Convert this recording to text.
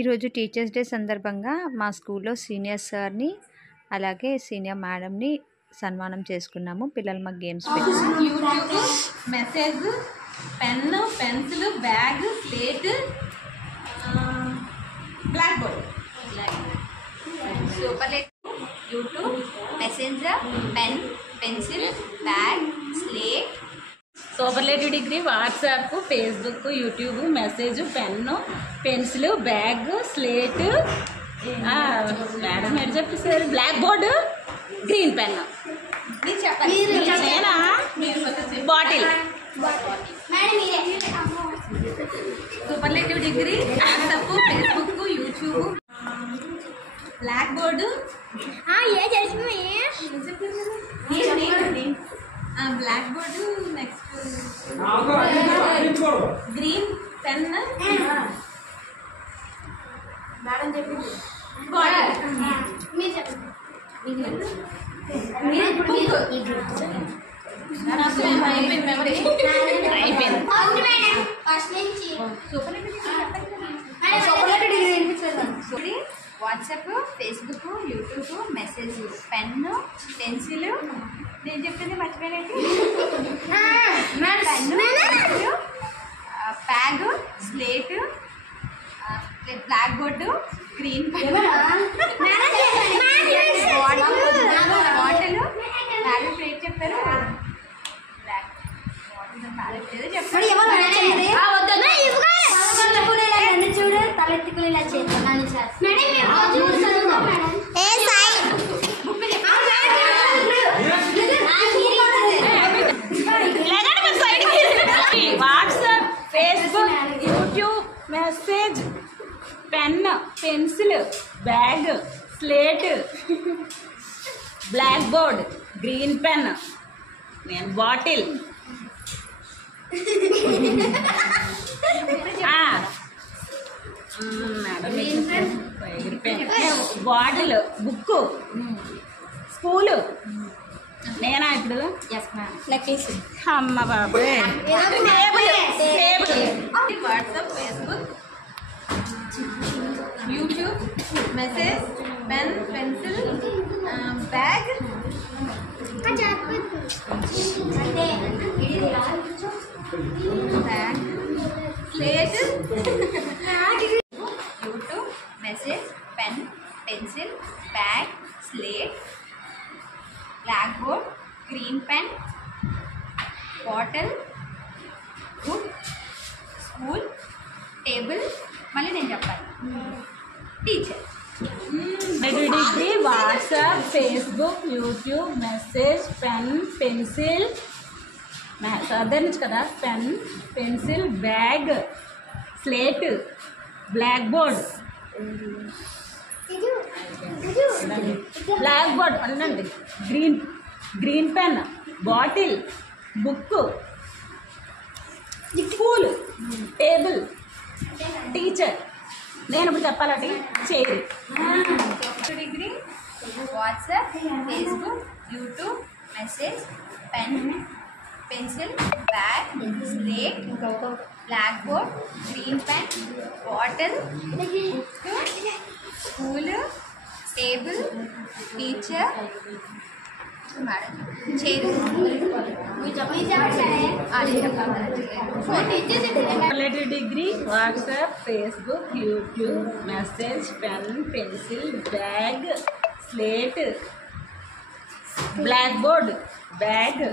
ఈరోజు teachers day సందర్భంగా మా స్కూల్లో సీనియర్ సార్ని అలాగే సీనియర్ మేడంని సన్మానం చేసుకున్నాము. పిల్లలు మాకు గేమ్స్ పెట్టి YouTube, message, pen, pencil, bag, plate, blackboard. Superlative YouTube, messenger, pen, pencil, bag, slate. Superlative degree WhatsApp, Facebook, YouTube, message, pen, pencil, bag, slate, madam ఎటు చెప్పేసారు, బ్లాక్ బోర్డు, గ్రీన్ పెన్. నేనా bottle. Superlative degree WhatsApp, Facebook, YouTube, blackboard, blackboard, next green pen, madam చెప్పింది WhatsApp, Facebook, YouTube, message, pen, pencil. నేను చెప్పింది మర్చిపోయినట్టు. Bag, slate, blackboard, green pen, bottle. Madam పేరు చెప్పారు. Black bottle చెప్పారు. చూడు తలెత్తుకుని ఇలా చేస్తున్నాను sir. WhatsApp, Facebook, YouTube, message, pen, pencil, bag, slate, black board, green pen, నేను బాటిల్, బాటిల్, బుక్, స్కూలు. నేనా ఇప్పుడు అమ్మ బాబాయ్. WhatsApp, Facebook, YouTube, message, pen, pencil, bag, slate, YouTube, message, pen, pencil, bag, slate, black board, green pen, bottle, book, school, table. మళ్ళీ నేను చెప్పాలి. Teacher. Degree WhatsApp, Facebook, YouTube, message, pen, pencil, అదే నుంచి కదా, pen, pencil, bag, slate, black board, black board అనండి, green pen, bottle, book, school, table, teacher. నేను ఇప్పుడు చెప్పాలంటే చేయరు. Degree WhatsApp, Facebook, YouTube, message, pen, pencil, bag, slate, black board, green pen, bottle, book, school, table, teacher, madam, chair. Superlative degree WhatsApp, Facebook, YouTube, message, pen, pencil, bag, slate, black board, bag.